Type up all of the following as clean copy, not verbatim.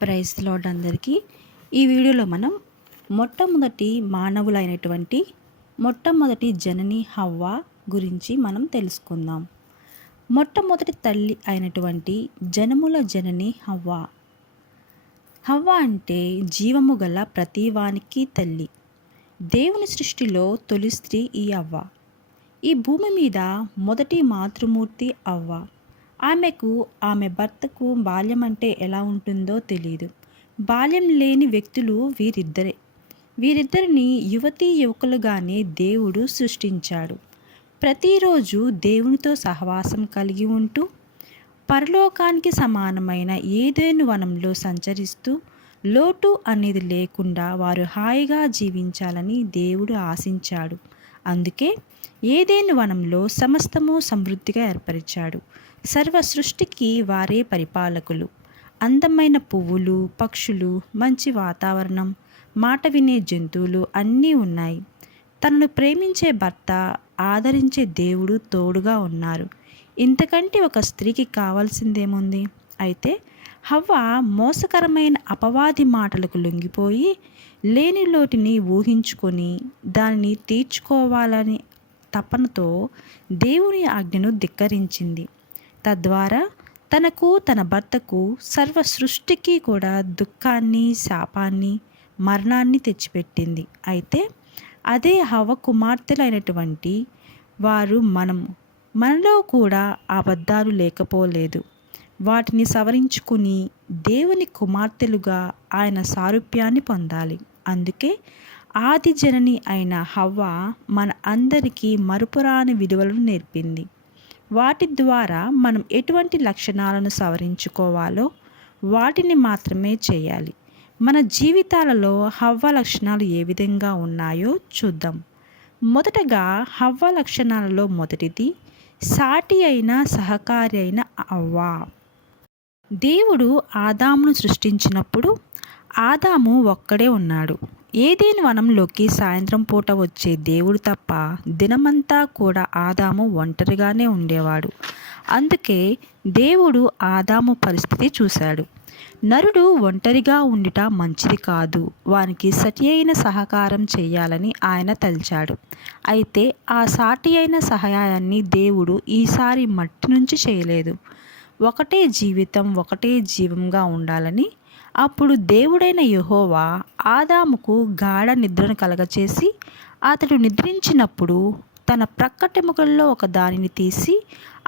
Praise lord అందరికీ. ఈ వీడియోలో మనం మొట్టమొదటి మానవులైనటువంటి మొట్టమొదటి జనని హవ్వ గురించి మనం తెలుసుకుందాం. మొట్టమొదటి తల్లి అయినటువంటి జనముల జనని హవ్వ. హవ్వ అంటే జీవము గల ప్రతివానికి తల్లి. దేవుని సృష్టిలో తొలి స్త్రీ ఈ అవ్వ. ఈ భూమి మీద మొదటి మాతృమూర్తి అవ్వ. ఆమెకు ఆమె భర్తకు బాల్యం అంటే ఎలా ఉంటుందో తెలియదు. బాల్యం లేని వ్యక్తులు వీరిద్దరిని యువతీ యువకులుగానే దేవుడు సృష్టించాడు. ప్రతిరోజు దేవునితో సహవాసం కలిగి ఉంటూ పరలోకానికి సమానమైన ఏదెను వనంలో సంచరిస్తూ లోటు అనేది లేకుండా వారు హాయిగా జీవించాలని దేవుడు ఆశించాడు. అందుకే ఏదెను వనంలో సమస్తము సమృద్ధిగా ఏర్పరిచాడు. సర్వ సృష్టికి వారే పరిపాలకులు. అందమైన పువ్వులు, పక్షులు, మంచి వాతావరణం, మాట వినే జంతువులు అన్నీ ఉన్నాయి. తనను ప్రేమించే భర్త, ఆదరించే దేవుడు తోడుగా ఉన్నారు. ఇంతకంటే ఒక స్త్రీకి కావాల్సిందేముంది? అయితే హవ్వ మోసకరమైన అపవాది మాటలకు లొంగిపోయి లేని లోటుని ఊహించుకొని దానిని తీర్చుకోవాలని తపనతో దేవుని ఆజ్ఞను ధిక్కరించింది. తద్వారా తనకు, తన భర్తకు, సర్వ సృష్టికి కూడా దుఃఖాన్ని, శాపాన్ని, మరణాన్ని తెచ్చిపెట్టింది. అయితే అదే హవ్వ కుమార్తెలైనటువంటి వారు మనలో కూడా అబద్ధాలు లేకపోలేదు. వాటిని సవరించుకుని దేవుని కుమార్తెలుగా ఆయన సారూప్యాన్ని పొందాలి. అందుకే ఆది జనని అయిన హవ్వ మన అందరికీ మరుపురాని విలువలను నేర్పింది. వాటి ద్వారా మనం ఎటువంటి లక్షణాలను సవరించుకోవాలో వాటిని మాత్రమే చేయాలి. మన జీవితాలలో హవ్వ లక్షణాలు ఏ విధంగా ఉన్నాయో చూద్దాం. మొదటగా హవ్వ లక్షణాలలో మొదటిది సాటి అయిన, సహకారి అయిన అవ్వ. దేవుడు ఆదామును సృష్టించినప్పుడు ఆదాము ఒక్కడే ఉన్నాడు. ఏదెను వనంలోకి సాయంత్రం పూట వచ్చే దేవుడు తప్ప దినమంతా కూడా ఆదాము ఒంటరిగానే ఉండేవాడు. అందుకే దేవుడు ఆదాము పరిస్థితి చూశాడు. నరుడు ఒంటరిగా ఉండుట మంచిది కాదు, వానికి సటి అయిన సహకారం చేయాలని ఆయన తలిచాడు. అయితే ఆ సాటి అయిన సహాయాన్ని దేవుడు ఈసారి మట్టి నుంచి చేయలేదు. ఒకటే జీవితం, ఒకటే జీవంగా ఉండాలని. అప్పుడు దేవుడైన యెహోవా ఆదాముకు గాఢ నిద్రను కలగచేసి అతడు నిద్రించినప్పుడు తన ప్రక్కటెముకల్లో ఒక దానిని తీసి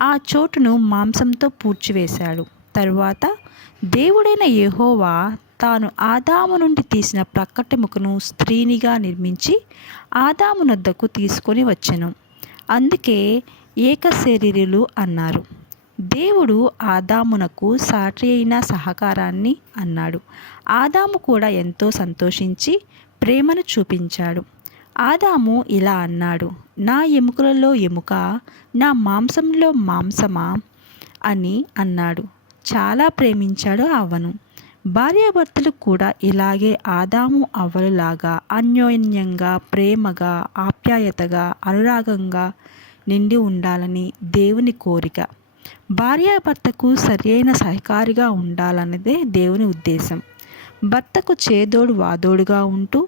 ఆ చోటును మాంసంతో పూడ్చివేశాడు. తరువాత దేవుడైన యెహోవా తాను ఆదాము నుండి తీసిన ప్రక్కటెముకను స్త్రీనిగా నిర్మించి ఆదాము నొద్దకు తీసుకొని వచ్చెను. అందుకే ఏకశరీరులు అన్నారు. దేవుడు ఆదామునకు సాటి అయిన సహకారాన్ని అన్నాడు. ఆదాము కూడా ఎంతో సంతోషించి ప్రేమను చూపించాడు. ఆదాము ఇలా అన్నాడు, నా ఎముకలలో ఎముక, నా మాంసంలో మాంసమా అని అన్నాడు. చాలా ప్రేమించాడు అవ్వను. భార్యాభర్తలు కూడా ఇలాగే ఆదాము అవ్వలులాగా అన్యోన్యంగా, ప్రేమగా, ఆప్యాయతగా, అనురాగంగా నిండి ఉండాలని దేవుని కోరిక. భార్యాభర్తకు సరియైన సహకారిగా ఉండాలన్నదే దేవుని ఉద్దేశం. భర్తకు చేదోడు వాదోడుగా ఉంటూ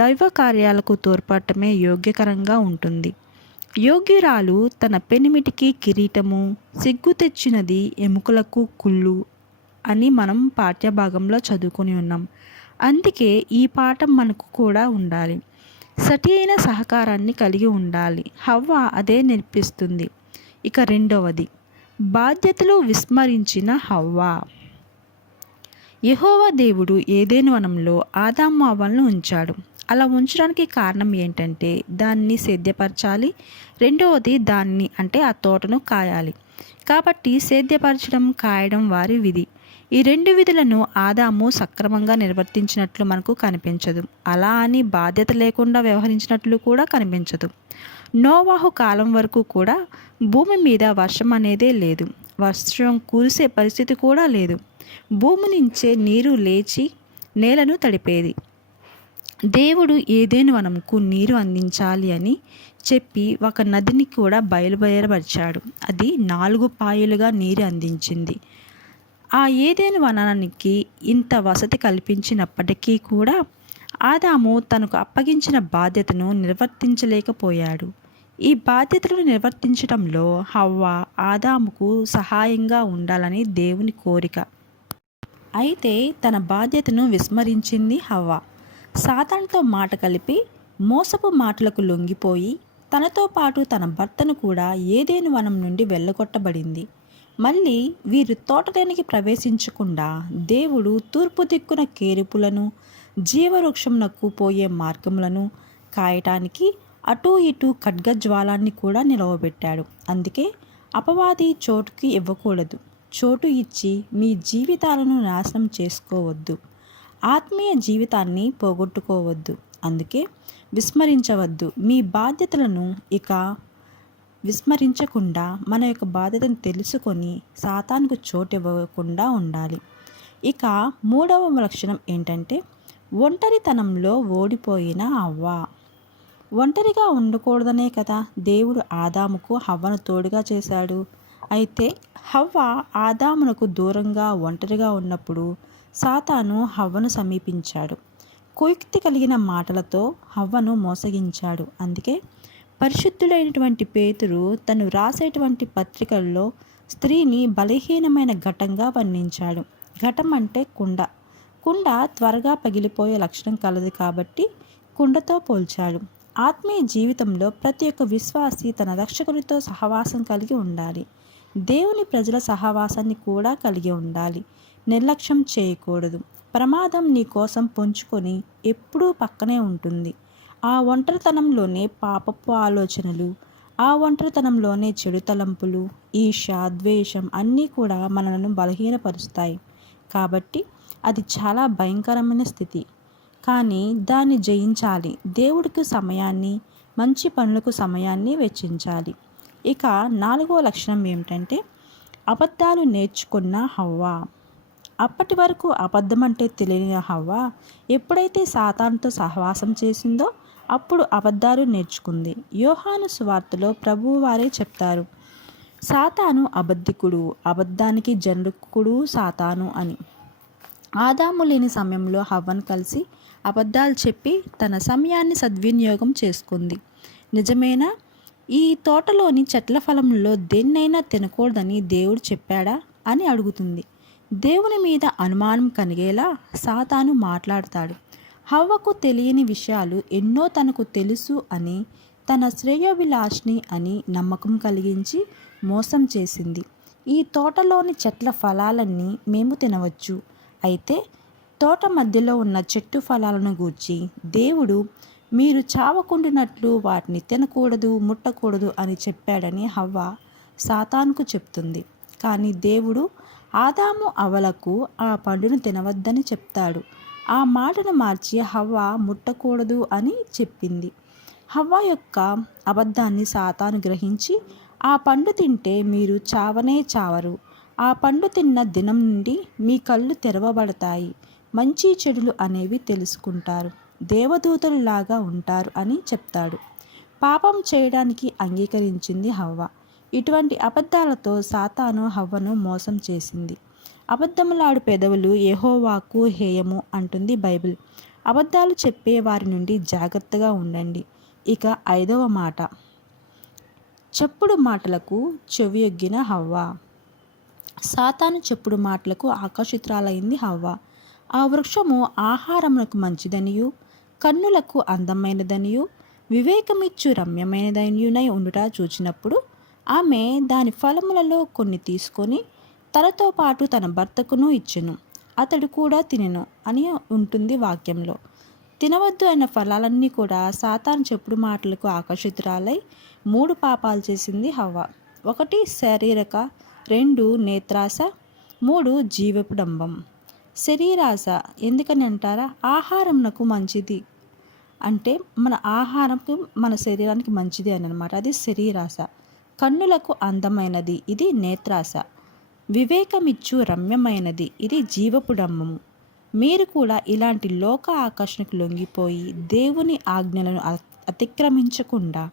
దైవ కార్యాలకు తోడ్పడటమే యోగ్యకరంగా ఉంటుంది. యోగ్యురాలు తన పెనిమిటికి కిరీటము, సిగ్గు తెచ్చినది ఎముకలకు కుళ్ళు అని మనం పాఠ్యభాగంలో చదువుకొని ఉన్నాం. అందుకే ఈ పాఠం మనకు కూడా ఉండాలి. సటి అయిన సహకారాన్ని కలిగి ఉండాలి. హవ్వ అదే నేర్పిస్తుంది. ఇక రెండవది బాధ్యతలు విస్మరించిన హవ్వ. యెహోవా దేవుడు ఏదెను వనంలో ఆదాము అవ్వలను ఉంచాడు. అలా ఉంచడానికి కారణం ఏంటంటే దాన్ని సేద్యపరచాలి. రెండవది దాన్ని అంటే ఆ తోటను కాయాలి. కాబట్టి సేద్యపరచడం, కాయడం వారి విధి. ఈ రెండు విధులను ఆదాము సక్రమంగా నిర్వర్తించినట్లు మనకు కనిపించదు. అలా అని బాధ్యత లేకుండా వ్యవహరించినట్లు కూడా కనిపించదు. నోవాహు కాలం వరకు కూడా భూమి మీద వర్షం అనేదే లేదు. వర్షం కురిసే పరిస్థితి కూడా లేదు. భూమి నుంచే నీరు లేచి నేలను తడిపేది. దేవుడు ఏదెను వనంకు నీరు అందించాలి అని చెప్పి ఒక నదిని కూడా బయలుపరిచాడు. అది 4 పాయలుగా నీరు అందించింది. ఆ ఏదెను వనానికి ఇంత వసతి కల్పించినప్పటికీ కూడా ఆదాము తనకు అప్పగించిన బాధ్యతను నిర్వర్తించలేకపోయాడు. ఈ బాధ్యతలను నిర్వర్తించడంలో హవ్వ ఆదాముకు సహాయంగా ఉండాలని దేవుని కోరిక. అయితే తన బాధ్యతను విస్మరించింది హవ్వ. సాతానుతో మాట కలిపి మోసపు మాటలకు లొంగిపోయి తనతో పాటు తన భర్తను కూడా ఏదెను వనం నుండి వెళ్ళగొట్టబడింది. మళ్ళీ వీరు తోటలోనికి ప్రవేశించకుండా దేవుడు తూర్పు దిక్కున కేరుపులను, జీవవృక్షమునకు పోయే మార్గములను కాయటానికి అటూ ఇటూ ఖడ్గజ్వాలాన్ని కూడా నిలవబెట్టాడు. అందుకే అపవాది చోటుకి ఇవ్వకూడదు. చోటు ఇచ్చి మీ జీవితాలను నాశనం చేసుకోవద్దు. ఆత్మీయ జీవితాన్ని పోగొట్టుకోవద్దు. అందుకే విస్మరించవద్దు. మీ బాధ్యతలను ఇక విస్మరించకుండా మన యొక్క బాధ్యతను తెలుసుకొని సాతానుకు చోటు ఇవ్వకుండా ఉండాలి. ఇక మూడవ లక్షణం ఏంటంటే ఒంటరితనంలో ఓడిపోయిన హవ్వ. ఒంటరిగా ఉండకూడదనే కదా దేవుడు ఆదాముకు హవ్వను తోడుగా చేశాడు. అయితే హవ్వ ఆదామునకు దూరంగా ఒంటరిగా ఉన్నప్పుడు సాతాను హవ్వను సమీపించాడు. కుయుక్తి కలిగిన మాటలతో హవ్వను మోసగించాడు. అందుకే పరిశుద్ధుడైనటువంటి పేతురు తను రాసేటువంటి పత్రికల్లో స్త్రీని బలహీనమైన ఘటంగా వర్ణించాడు. ఘటం అంటే కుండ. కుండ త్వరగా పగిలిపోయే లక్షణం కలదు కాబట్టి కుండతో పోల్చాడు. ఆత్మీయ జీవితంలో ప్రతి ఒక్క విశ్వాసి తన రక్షకునితో సహవాసం కలిగి ఉండాలి. దేవుని ప్రజల సహవాసాన్ని కూడా కలిగి ఉండాలి. నిర్లక్ష్యం చేయకూడదు. ప్రమాదం నీ కోసం పొంచుకొని ఎప్పుడూ పక్కనే ఉంటుంది. ఆ ఒంటరితనంలోనే పాపపు ఆలోచనలు, ఆ ఒంటరితనంలోనే చెడు తలంపులు, ఈర్ష్య, ద్వేషం అన్నీ కూడా మనలను బలహీనపరుస్తాయి. కాబట్టి అది చాలా భయంకరమైన స్థితి. కానీ దాన్ని జయించాలి. దేవుడికి సమయాన్ని, మంచి పనులకు సమయాన్ని వెచ్చించాలి. ఇక నాలుగో లక్షణం ఏమిటంటే అబద్ధాలు నేర్చుకున్న హవ్వ. అప్పటి వరకు అబద్ధం అంటే తెలియని హవ్వ ఎప్పుడైతే సాతానుతో సహవాసం చేసిందో అప్పుడు అబద్ధాలు నేర్చుకుంది. యోహాను సువార్తలో ప్రభువు వారే చెప్తారు, సాతాను అబద్ధికుడు, అబద్ధానికి జనకుడు సాతాను అని. ఆదాము లేని సమయంలో హవ్వను కలిసి అబద్ధాలు చెప్పి తన సమయాన్ని సద్వినియోగం చేసుకుంది. నిజమేనా? ఈ తోటలోని చెట్ల ఫలంలో దేన్నైనా తినకూడదని దేవుడు చెప్పాడా అని అడుగుతుంది. దేవుని మీద అనుమానం కలిగేలా సాతాను మాట్లాడతాడు. హవ్వకు తెలియని విషయాలు ఎన్నో తనకు తెలుసు అని, తన శ్రేయోభిలాషిని అని నమ్మకం కలిగించి మోసం చేసింది. ఈ తోటలోని చెట్ల ఫలాలన్నీ మేము తినవచ్చు. అయితే తోట మధ్యలో ఉన్న చెట్టు ఫలాలను గూర్చి దేవుడు మీరు చావకుండినట్లు వాటిని తినకూడదు, ముట్టకూడదు అని చెప్పాడని హవ్వ సాతానుకు చెప్తుంది. కానీ దేవుడు ఆదాము అవ్వలకు ఆ పండును తినవద్దని చెప్తాడు. ఆ మాటను మార్చి హవ్వ ముట్టకూడదు అని చెప్పింది. హవ్వ యొక్క అబద్ధాన్ని సాతాను గ్రహించి ఆ పండు తింటే మీరు చావనే చావరు, ఆ పండు తిన్న దినం నుండి మీ కళ్ళు తెరవబడతాయి, మంచి చెడులు అనేవి తెలుసుకుంటారు, దేవదూతలులాగా ఉంటారు అని చెప్తాడు. పాపం చేయడానికి అంగీకరించింది హవ్వ. ఇటువంటి అబద్ధాలతో సాతాను హవ్వను మోసం చేసింది. అబద్ధములాడు పెదవులు యెహోవాకు హేయము అంటుంది బైబిల్. అబద్ధాలు చెప్పే వారి నుండి జాగ్రత్తగా ఉండండి. ఇక ఐదవ మాట, చెప్పుడు మాటలకు చెవియొగ్గిన హవ్వ. సాతాను చెప్పుడు మాటలకు ఆకర్షితురాలైంది హవ్వ. ఆ వృక్షము ఆహారమునకు మంచిదనియు, కన్నులకు అందమైనదనియు, వివేకమిచ్చు రమ్యమైనదనియునై ఉండుట చూచినప్పుడు ఆమె దాని ఫలములలో కొన్ని తీసుకొని తనతో పాటు తన భర్తకును ఇచ్చెను, అతడు కూడా తినెను అని ఉంటుంది వాక్యంలో. తినవద్దు అన్న ఫలాలన్నీ కూడా సాతాను చెప్పుడు మాటలకు ఆకర్షితురాలై 3 పాపాలు చేసింది హవ్వ. 1 శారీరక, 2 నేత్రాస, 3 జీవపుడంబం. శరీరాస ఎందుకని అంటారా? ఆహారంనకు మంచిది అంటే మన ఆహారంకు మన శరీరానికి మంచిది అని అనమాట. అది శరీరాస. కన్నులకు అందమైనది, ఇది నేత్రాస. వివేకమిచ్చు రమ్యమైనది, ఇది జీవపుడంబము. మీరు కూడా ఇలాంటి లోక ఆకర్షణకు లొంగిపోయి దేవుని ఆజ్ఞలను అతిక్రమించకుండా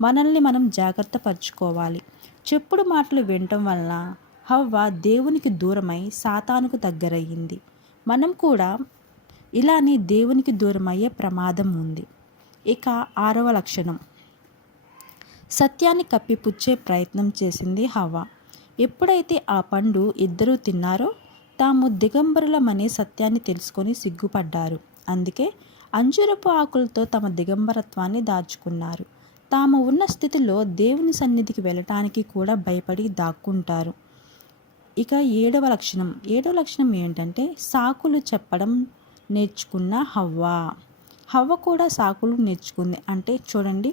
మనల్ని మనం జాగ్రత్త పరచుకోవాలి. చెప్పుడు మాటలు వినటం వలన హవ్వ దేవునికి దూరమై సాతానుకు దగ్గరయ్యింది. మనం కూడా ఇలానే దేవునికి దూరమయ్యే ప్రమాదం ఉంది. ఇక 6వ లక్షణం, సత్యాన్ని కప్పిపుచ్చే ప్రయత్నం చేసింది హవ్వ. ఎప్పుడైతే ఆ పండు ఇద్దరూ తిన్నారో తాము దిగంబరులమనే సత్యాన్ని తెలుసుకొని సిగ్గుపడ్డారు. అందుకే అంజూరపు ఆకులతో తమ దిగంబరత్వాన్ని దాచుకున్నారు. తాము ఉన్న స్థితిలో దేవుని సన్నిధికి వెళ్ళటానికి కూడా భయపడి దాక్కుంటారు. ఇక 7వ లక్షణం ఏంటంటే సాకులు చెప్పడం నేర్చుకున్న హవ్వ. హవ్వ కూడా సాకులు నేర్చుకుంది. అంటే చూడండి,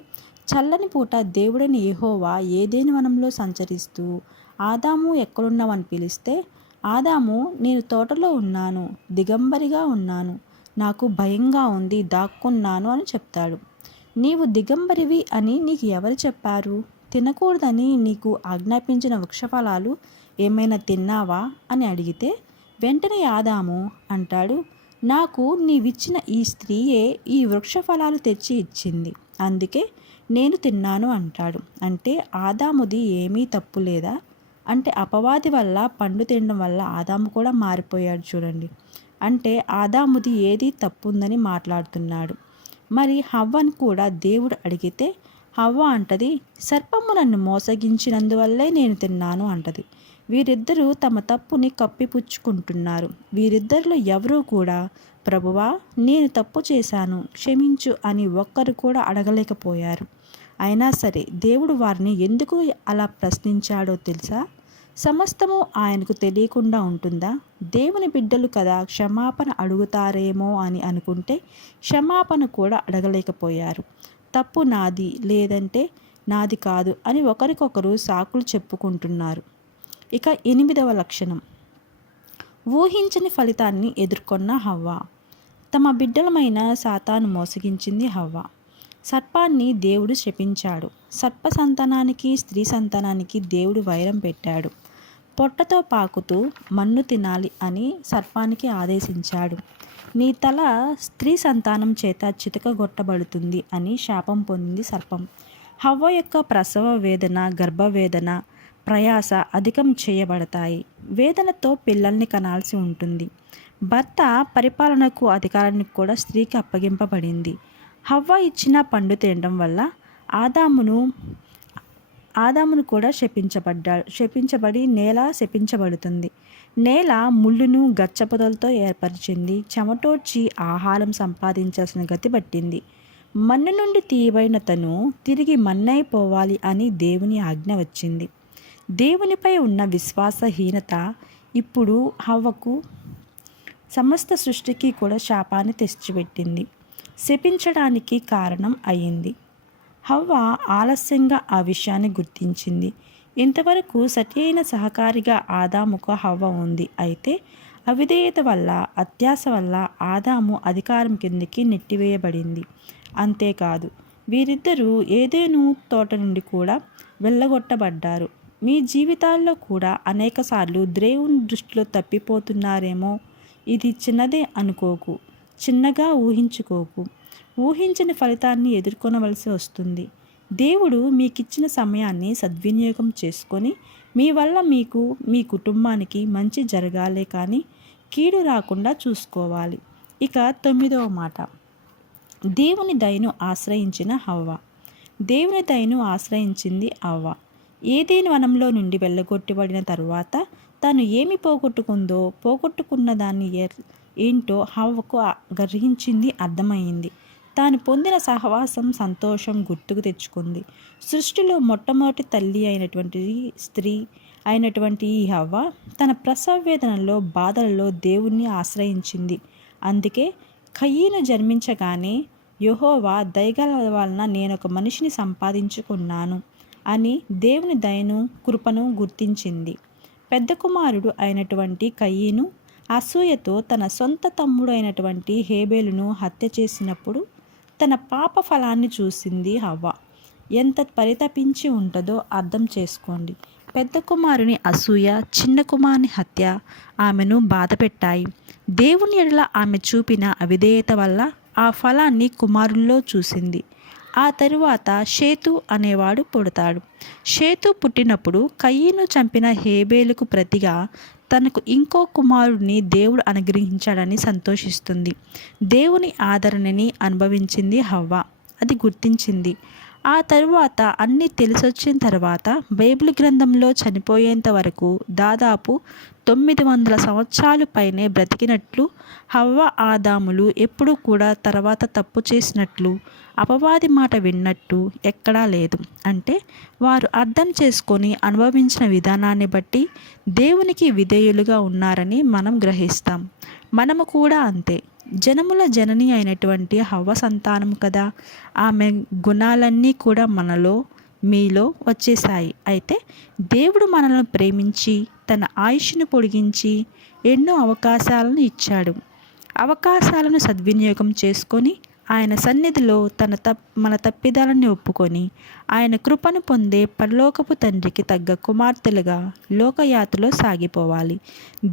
చల్లని పూట దేవుడైన యెహోవా ఏదెను వనంలో సంచరిస్తూ ఆదాము ఎక్కడున్నావని పిలిస్తే, ఆదాము నేను తోటలో ఉన్నాను, దిగంబరిగా ఉన్నాను, నాకు భయంగా ఉంది, దాక్కున్నాను అని చెప్తాడు. నీవు దిగంబరివి అని నీకు ఎవరు చెప్పారు? తినకూడదని నీకు ఆజ్ఞాపించిన వృక్షఫలాలు ఏమైనా తిన్నావా అని అడిగితే వెంటనే ఆదాము అంటాడు, నాకు నీవిచ్చిన ఈ స్త్రీయే ఈ వృక్షఫలాలు తెచ్చి ఇచ్చింది, అందుకే నేను తిన్నాను అంటాడు. అంటే ఆదాముది ఏమీ తప్పు లేదా? అంటే అపవాది వల్ల పండు తినడం వల్ల ఆదాము కూడా మారిపోయాడు చూడండి. అంటే ఆదాముది ఏది తప్పుందని మాట్లాడుతున్నాడు. మరి హవ్వను కూడా దేవుడు అడిగితే హవ్వ అంటది, సర్పము నన్ను మోసగించినందువల్లే నేను తిన్నాను అంటది. వీరిద్దరూ తమ తప్పుని కప్పిపుచ్చుకుంటున్నారు. వీరిద్దరిలో ఎవరూ కూడా ప్రభువా నేను తప్పు చేశాను క్షమించు అని ఒక్కరు కూడా అడగలేకపోయారు. అయినా సరే దేవుడు వారిని ఎందుకు అలా ప్రశ్నించాడో తెలుసా? సమస్తము ఆయనకు తెలియకుండా ఉంటుందా? దేవుని బిడ్డలు కదా, క్షమాపణ అడుగుతారేమో అని అనుకుంటే క్షమాపణ కూడా అడగలేకపోయారు. తప్పు నాది లేదంటే నాది కాదు అని ఒకరికొకరు సాకులు చెప్పుకుంటున్నారు. ఇక 8వ లక్షణం, ఊహించని ఫలితాన్ని ఎదుర్కొన్న హవ్వ. తమ బిడ్డలమైన సాతాను మోసగించింది హవ్వ. సర్పాన్ని దేవుడు శపించాడు. సర్ప సంతానానికి స్త్రీ సంతానానికి దేవుడు వైరం పెట్టాడు. పొట్టతో పాకుతూ మన్ను తినాలి అని సర్పానికి ఆదేశించాడు. నీ తల స్త్రీ సంతానం చేత చితకగొట్టబడుతుంది అని శాపం పొందింది సర్పం. హవ్వ యొక్క ప్రసవ వేదన, గర్భవేదన, ప్రయాస అధికం చేయబడతాయి. వేదనతో పిల్లల్ని కనాల్సి ఉంటుంది. భర్త పరిపాలనకు అధికారానికి కూడా స్త్రీకి అప్పగింపబడింది. హవ్వ ఇచ్చిన పండు తినడం వల్ల ఆదామును కూడా శపించబడి నేల శపించబడుతుంది. నేల ముళ్ళును గచ్చపొదలతో ఏర్పరిచింది. చెమటోడ్చి ఆహారం సంపాదించాల్సిన గతి పట్టింది. మన్ను నుండి తీయబడిన తను తిరిగి మన్నైపోవాలి అని దేవుని ఆజ్ఞ వచ్చింది. దేవునిపై ఉన్న విశ్వాసహీనత ఇప్పుడు హవ్వకు సమస్త సృష్టికి కూడా శాపాన్ని తెచ్చిపెట్టింది, శపించడానికి కారణం అయింది. హవ్వ ఆలస్యంగా ఆ విషయాన్ని గుర్తించింది. ఇంతవరకు సరియైన సహకారిగా ఆదాముకు హవ్వ ఉంది. అయితే అవిధేయత వల్ల, అత్యాశ వల్ల ఆదాము అధికారం కిందికి నెట్టివేయబడింది. అంతేకాదు, వీరిద్దరూ ఏదెను తోట నుండి కూడా వెళ్ళగొట్టబడ్డారు. మీ జీవితాల్లో కూడా అనేకసార్లు దేవుని దృష్టిలో తప్పిపోతున్నారేమో. ఇది చిన్నదే అనుకోకు, చిన్నగా ఊహించుకోకు. ఊహించని ఫలితాన్ని ఎదుర్కొనవలసి వస్తుంది. దేవుడు మీకిచ్చిన సమయాన్ని సద్వినియోగం చేసుకొని మీ వల్ల మీకు, మీ కుటుంబానికి మంచి జరగాలే కానీ కీడు రాకుండా చూసుకోవాలి. ఇక 9వ మాట, దేవుని దయను ఆశ్రయించిన హవ్వ. దేవుని దయను ఆశ్రయించింది హవ్వ. ఏదెను వనంలో నుండి వెళ్ళగొట్టబడిన తరువాత తాను ఏమి పోగొట్టుకుందో, పోగొట్టుకున్న దాన్ని ఏంటో హవ్వకు గ్రహించింది, అర్థమైంది. తాను పొందిన సహవాసం, సంతోషం గుర్తుకు తెచ్చుకుంది. సృష్టిలో మొట్టమొదటి తల్లి అయినటువంటి స్త్రీ అయినటువంటి ఈ హవ్వ తన ప్రసవ వేదనలో, బాధలలో దేవుణ్ణి ఆశ్రయించింది. అందుకే కయీను జన్మించగానే యెహోవా దయగల వలన నేనొక మనిషిని సంపాదించుకున్నాను అని దేవుని దయను, కృపను గుర్తించింది. పెద్ద కుమారుడు అయినటువంటి కయీను అసూయతో తన సొంత తమ్ముడు అయినటువంటి హేబేలును హత్య చేసినప్పుడు తన పాప ఫలాన్ని చూసింది హవ్వ. ఎంత పరితపించి ఉంటుందో అర్థం చేసుకోండి. పెద్ద కుమారుని అసూయ, చిన్న కుమారుని హత్య ఆమెను బాధపెట్టాయి. దేవుని ఎడల ఆమె చూపిన అవిధేయత వల్ల ఆ ఫలాన్ని కుమారుల్లో చూసింది. ఆ తరువాత షేతు అనేవాడు పుడతాడు. షేతు పుట్టినప్పుడు కయీను చంపిన హేబేలుకు ప్రతిగా తనకు ఇంకో కుమారుడిని దేవుడు అనుగ్రహించాడని సంతోషిస్తుంది. దేవుని ఆదరణని అనుభవించింది హవ్వ. అది గుర్తించింది. ఆ తరువాత అన్నీ తెలిసొచ్చిన తర్వాత బైబిల్ గ్రంథంలో చనిపోయేంత వరకు దాదాపు 900 సంవత్సరాలు పైనే బ్రతికినట్లు, హవ్వ ఆదాములు ఎప్పుడూ కూడా తర్వాత తప్పు చేసినట్లు, అపవాది మాట విన్నట్టు ఎక్కడా లేదు. అంటే వారు అర్థం చేసుకొని అనుభవించిన విధానాన్ని బట్టి దేవునికి విధేయులుగా ఉన్నారని మనం గ్రహిస్తాం. మనము కూడా అంతే. జనముల జనని అయినటువంటి హవ్వ సంతానం కదా. ఆమె గుణాలన్నీ కూడా మనలో మీలో వచ్చేసాయి. అయితే దేవుడు మనల్ని ప్రేమించి తన ఆయుష్ను పొడిగించి ఎన్నో అవకాశాలను ఇచ్చాడు. అవకాశాలను సద్వినియోగం చేసుకొని ఆయన సన్నిధిలో మన తప్పిదాలని ఒప్పుకొని ఆయన కృపను పొందే పరలోకపు తండ్రికి తగ్గ కుమార్తెలుగా లోకయాత్రలో సాగిపోవాలి.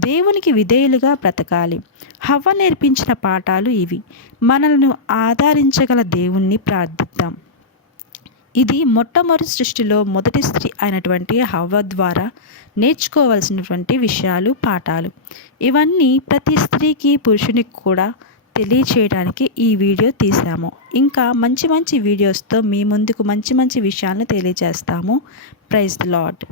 దేవునికి విధేయులుగా బ్రతకాలి. హవ్వ నేర్పించిన పాఠాలు ఇవి. మనల్ని ఆదరించగల దేవుణ్ణి ప్రార్థిద్దాం. ఇది మొట్టమొదటి సృష్టిలో మొదటి స్త్రీ అయినటువంటి హవ్వ ద్వారా నేర్చుకోవాల్సినటువంటి విషయాలు, పాఠాలు. ఇవన్నీ ప్రతి స్త్రీకి పురుషునికి కూడా తెలియచేయడానికి ఈ వీడియో తీసాము. ఇంకా మంచి మంచి వీడియోస్తో మీ ముందుకు మంచి మంచి విషయాలను తెలియజేస్తాము. Praise the lord.